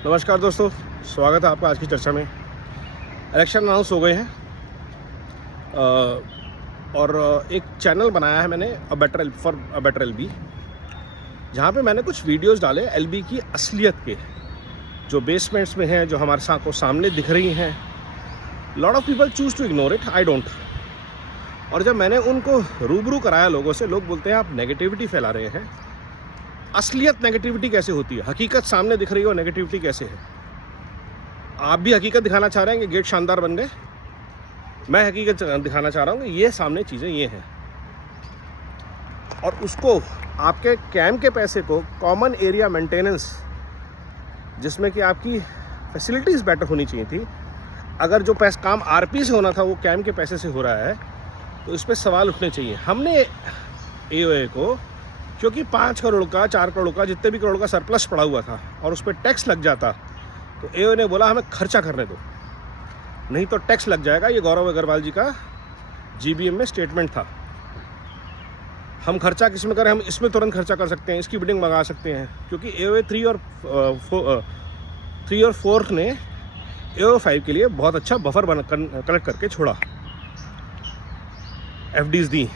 नमस्कार दोस्तों, स्वागत है आपका आज की चर्चा में। इलेक्शन अनाउंस हो गए हैं और एक चैनल बनाया है मैंने अ बेटर एलबी, जहाँ पे मैंने कुछ वीडियोस डाले एलबी की असलियत के, जो बेसमेंट्स में हैं, जो हमारे को सामने दिख रही हैं। Lot of people choose to ignore it, I don't. और जब मैंने उनको रूबरू कराया लोगों से, लोग बोलते हैं आप नेगेटिविटी फैला रहे हैं। असलियत नेगेटिविटी कैसे होती है? हकीकत सामने दिख रही हो, नेगेटिविटी कैसे है? आप भी हकीकत दिखाना चाह रहे हैं कि गेट शानदार बन गए, मैं हकीकत दिखाना चाह रहा हूँ कि ये सामने चीज़ें ये हैं। और उसको आपके कैम के पैसे को कॉमन एरिया मेंटेनेंस, जिसमें कि आपकी फैसिलिटीज़ बेटर होनी चाहिए थी, अगर जो काम आरपी से होना था वो कैम के पैसे से हो रहा है, तो इस पर सवाल उठने चाहिए। हमने एओए को, क्योंकि 5 करोड़ का, 4 करोड़ का, जितने भी करोड़ का सरप्लस पड़ा हुआ था और उस पर टैक्स लग जाता, तो एओए ने बोला हमें खर्चा करने दो, नहीं तो टैक्स लग जाएगा। ये गौरव अग्रवाल जी का जीबीएम में स्टेटमेंट था। हम खर्चा किस में करें? हम इसमें तुरंत खर्चा कर सकते हैं, इसकी बिडिंग मंगा सकते हैं, क्योंकि एओए 3 और 4 ने एओए 5 के लिए बहुत अच्छा बफर कलेक्ट करके छोड़ा, एफडीज दी।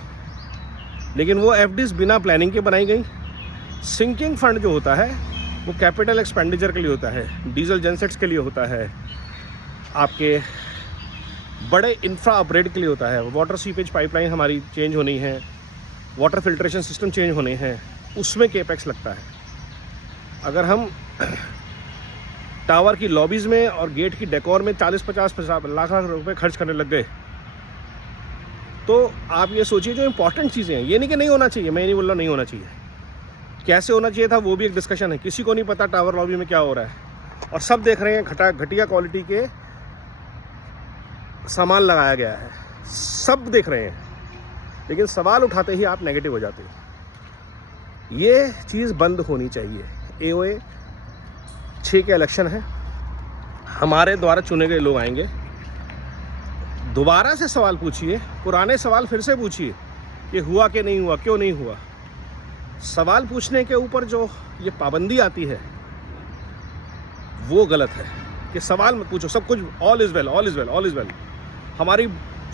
लेकिन वो एफडीज बिना प्लानिंग के बनाई गई। सिंकिंग फंड जो होता है वो कैपिटल एक्सपेंडिचर के लिए होता है, डीजल जेनसेट्स के लिए होता है, आपके बड़े इंफ्रा अपग्रेड के लिए होता है। वाटर सीपेज पाइपलाइन हमारी चेंज होनी है, वाटर फिल्ट्रेशन सिस्टम चेंज होने हैं, उसमें केपेक्स लगता है। अगर हम टावर की लॉबीज़ में और गेट की डेकोर में 40-50 लाख रुपए खर्च करने लग गए, तो आप ये सोचिए जो इंपॉर्टेंट चीज़ें हैं, ये नहीं कि नहीं होना चाहिए, मैं नहीं बोल रहा नहीं होना चाहिए, कैसे होना चाहिए था वो भी एक डिस्कशन है। किसी को नहीं पता टावर लॉबी में क्या हो रहा है, और सब देख रहे हैं घटिया क्वालिटी के सामान लगाया गया है, सब देख रहे हैं, लेकिन सवाल उठाते ही आप नेगेटिव हो जाते हैं। ये चीज़ बंद होनी चाहिए। एओए 6 के इलेक्शन है, हमारे द्वारा चुने गए लोग आएंगे, दोबारा से सवाल पूछिए, पुराने सवाल फिर से पूछिए कि हुआ कि नहीं हुआ, क्यों नहीं हुआ। सवाल पूछने के ऊपर जो ये पाबंदी आती है वो गलत है कि सवाल मत पूछो, सब कुछ all is well, all is well, all is well. हमारी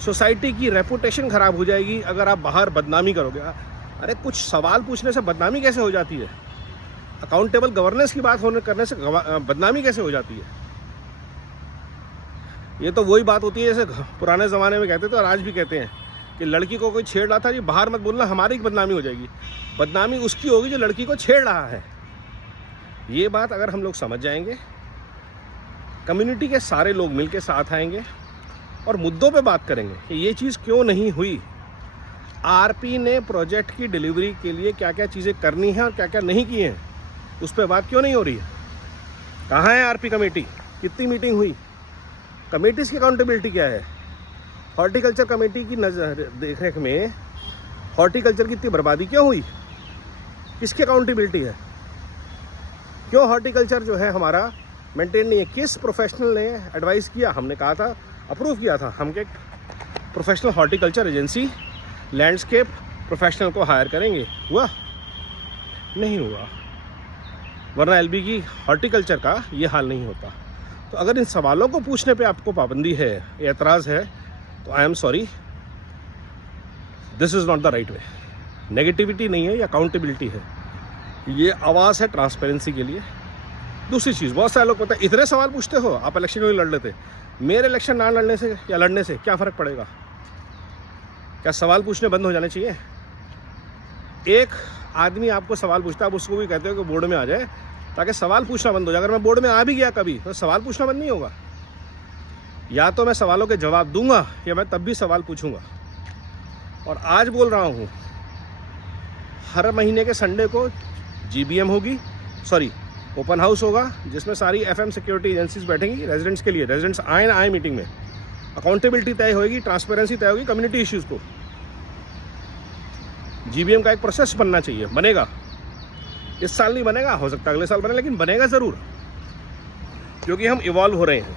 सोसाइटी की रेपुटेशन ख़राब हो जाएगी अगर आप बाहर बदनामी करोगे। अरे कुछ सवाल पूछने से बदनामी कैसे हो जाती है? अकाउंटेबल गवर्नेंस की बात करने से बदनामी कैसे हो जाती है? ये तो वही बात होती है जैसे पुराने ज़माने में कहते थे और आज भी कहते हैं कि लड़की को कोई छेड़ रहा था जी, बाहर मत बोलना, हमारी बदनामी हो जाएगी। बदनामी उसकी होगी जो लड़की को छेड़ रहा है। ये बात अगर हम लोग समझ जाएंगे, कम्युनिटी के सारे लोग मिलके साथ आएंगे और मुद्दों पे बात करेंगे कि ये चीज़ क्यों नहीं हुई, आरपी ने प्रोजेक्ट की डिलीवरी के लिए क्या क्या चीज़ें करनी है और क्या क्या नहीं की हैं, उस पर बात क्यों नहीं हो रही है? कहाँ है आरपी कमेटी? कितनी मीटिंग हुई? कमेटीज़ की अकाउंटेबिलिटी क्या है? हॉर्टिकल्चर कमेटी की नज़र देखरेख में हॉर्टिकल्चर की इतनी बर्बादी क्यों हुई? किसकी अकाउंटेबिलिटी है? क्यों हॉर्टिकल्चर जो है हमारा मेंटेन नहीं है? किस प्रोफेशनल ने एडवाइस किया? हमने कहा था, अप्रूव किया था हम कि professional horticulture agency landscape professional को हायर करेंगे। हुआ? नहीं हुआ, वरना एलबी की हॉर्टिकल्चर का ये हाल नहीं होता। तो अगर इन सवालों को पूछने पे आपको पाबंदी है, एतराज़ है, तो I am sorry, this is not the right way. Negativity नहीं है, ये अकाउंटेबिलिटी है, ये आवाज़ है ट्रांसपेरेंसी के लिए। दूसरी चीज़, बहुत सारे लोग पता है इतने सवाल पूछते हो, आप इलेक्शन क्यों नहीं लड़ लेते? मेरे इलेक्शन ना लड़ने से या लड़ने से क्या फ़र्क पड़ेगा? क्या सवाल पूछने बंद हो जाने चाहिए? एक आदमी आपको सवाल पूछता है, आप उसको भी कहते हो कि बोर्ड में आ जाए ताकि सवाल पूछना बंद हो जाए। अगर मैं बोर्ड में आ भी गया कभी, तो सवाल पूछना बंद नहीं होगा। या तो मैं सवालों के जवाब दूंगा या मैं तब भी सवाल पूछूंगा। और आज बोल रहा हूँ, हर महीने के संडे को जीबीएम होगी, सॉरी ओपन हाउस होगा, जिसमें सारी एफएम सिक्योरिटी एजेंसीज बैठेंगी रेजिडेंट्स के लिए। रेजिडेंट्स आए मीटिंग में, अकाउंटेबिलिटी तय होगी, ट्रांसपेरेंसी तय होगी, कम्युनिटी इश्यूज़ को। जीबीएम का एक प्रोसेस बनना चाहिए, बनेगा। इस साल नहीं बनेगा, हो सकता है अगले साल बने, लेकिन बनेगा ज़रूर, क्योंकि हम इवॉल्व हो रहे हैं,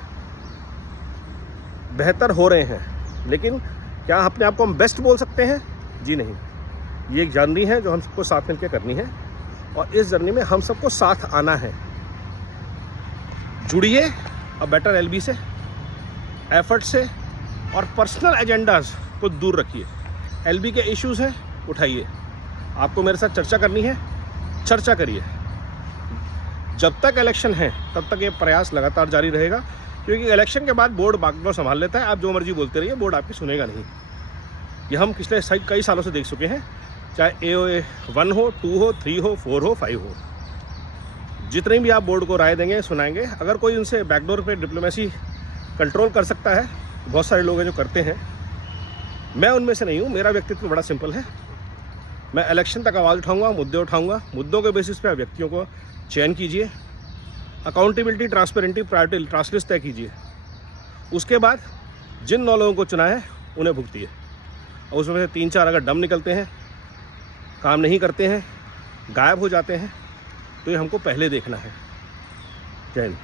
बेहतर हो रहे हैं। लेकिन क्या अपने आप को हम बेस्ट बोल सकते हैं? जी नहीं। ये एक जर्नी है जो हम सबको साथ मिलकर करनी है, और इस जर्नी में हम सबको साथ आना है। जुड़िए और बेटर एलबी से, एफर्ट से, और पर्सनल एजेंडाज को दूर रखिए। एलबी के इश्यूज हैं, उठाइए। आपको मेरे साथ चर्चा करनी है, चर्चा करिए। जब तक इलेक्शन है तब तक ये प्रयास लगातार जारी रहेगा, क्योंकि इलेक्शन के बाद बोर्ड बागडोर संभाल लेता है। आप जो मर्जी बोलते रहिए, बोर्ड आपकी सुनेगा नहीं। ये हम पिछले कई सालों से देख चुके हैं, चाहे AOA 1 हो, 2 हो, 3 हो, 4 हो, 5 हो। जितनी भी आप बोर्ड को राय देंगे, सुनाएंगे, अगर कोई उनसे बैकडोर पे डिप्लोमेसी कंट्रोल कर सकता है, बहुत सारे लोग हैं जो करते हैं, मैं उनमें से नहीं हूँ। मेरा व्यक्तित्व बड़ा सिंपल है। मैं इलेक्शन तक आवाज़ उठाऊंगा, मुद्दे उठाऊंगा, मुद्दों के बेसिस पे आप व्यक्तियों को चयन कीजिए, अकाउंटेबिलिटी, ट्रांसपेरेंटी, प्रायोरिटी, ट्रांसलिस्ट तय कीजिए। उसके बाद जिन 9 लोगों को चुना है उन्हें भुगतिए। और उसमें से 3-4 अगर डम निकलते हैं, काम नहीं करते हैं, गायब हो जाते हैं, तो ये हमको पहले देखना है। जय हिंद।